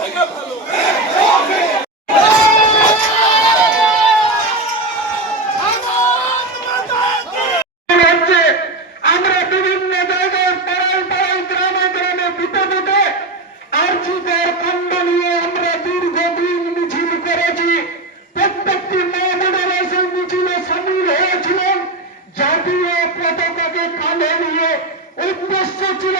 থেকে ভালো রাজ্যে আমরা বিভিন্ন জায়গায় পাড়ায় পাড়ায় গ্রামে গ্রামে বুটে বুটে আর্জিকার খণ্ড নিয়ে আমরা দীর্ঘদিন মিছিল করেছি প্রত্যেকটি মহিলারা সেই মিছিলে সামিল হয়েছিলেন জাতীয় পতাকাকে কাঁধে নিয়ে উদ্দেশ্য ছিল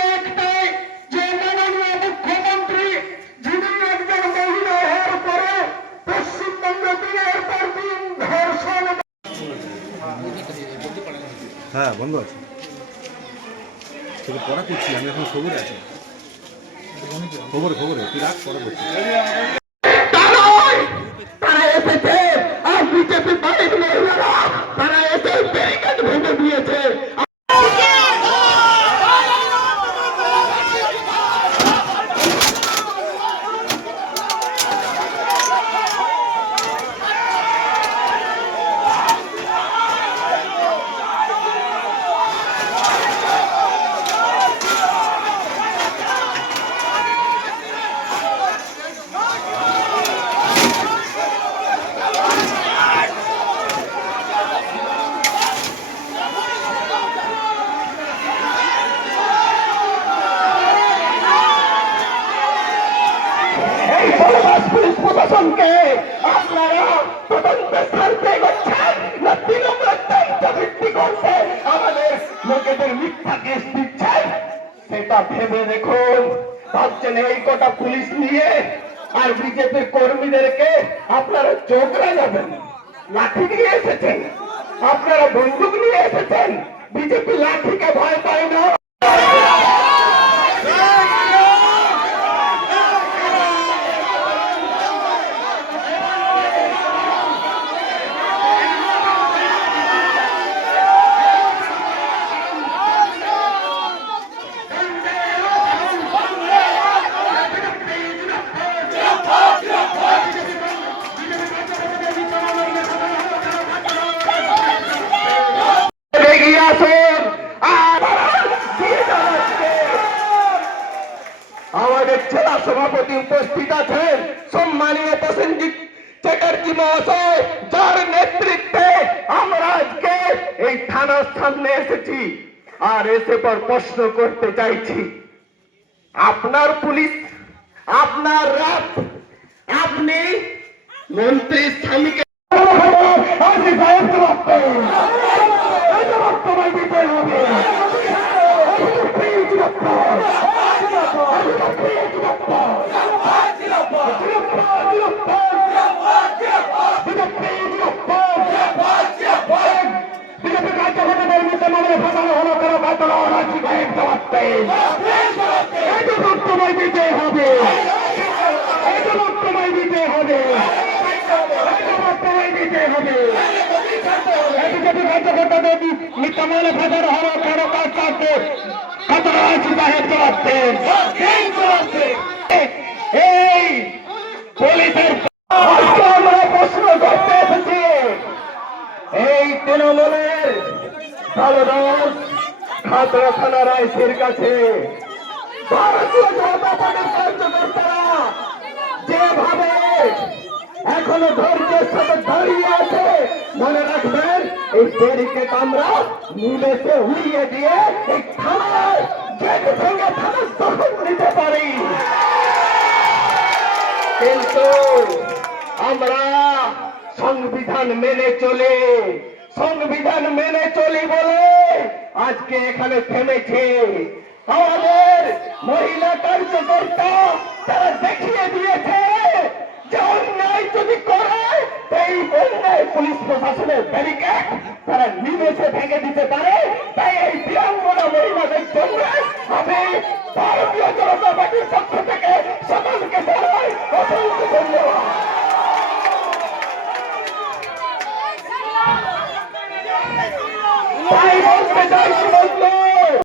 হ্যাঁ বন্ধ আছে। তোকে পড়া করছি, আমি এখন খবর আছে। খবরে খবরে, তুই রাখ, পরে করছি সেটা ভেবে দেখুন ভাবছেন এই কটা পুলিশ নিয়ে আর বিজেপির কর্মীদেরকে আপনারা চোখরা যাবেন লাঠি নিয়ে এসেছেন, আপনারা বন্দুক নিয়ে এসেছেন। আমাদের জেলা সভাপতি উপস্থিত আছেন সম্মানীয় প্রসেনজিৎ চ্যাটার্জি মহাশয়, যার নেতৃত্বে আমরা আজকে এই থানার সামনে এসেছি। আর এসে পর প্রশ্ন করতে চাইছি, আপনার পুলিশ, আপনার রাত, আপনি মন্ত্রীর স্বামীকে হবে। বিজেপি কার্যকর্তাদের মামলা ফাঁসানো হলো কেন কাজ এই পুলিশের আমরা প্রশ্ন করতে এসেছি। এই তৃণমূলের থানার কাছে। ভারতীয় জনতা পার্টির কার্যকর্তারা যেভাবে এখনও ধৈর্যের সাথে দাঁড়িয়ে আছে। মনে রাখবেন, এই ব্যারিকেড আমরা নিমেষে উড়িয়ে দিয়ে এই থানার গেট ভেঙে থানার দখল নিতে পারি। কিন্তু আমরা সংবিধান মেনে চলে, সংবিধান মেনে চলি বলে আজকে এখানে থেমেছে। আমাদের মহিলা কার্যকর্তা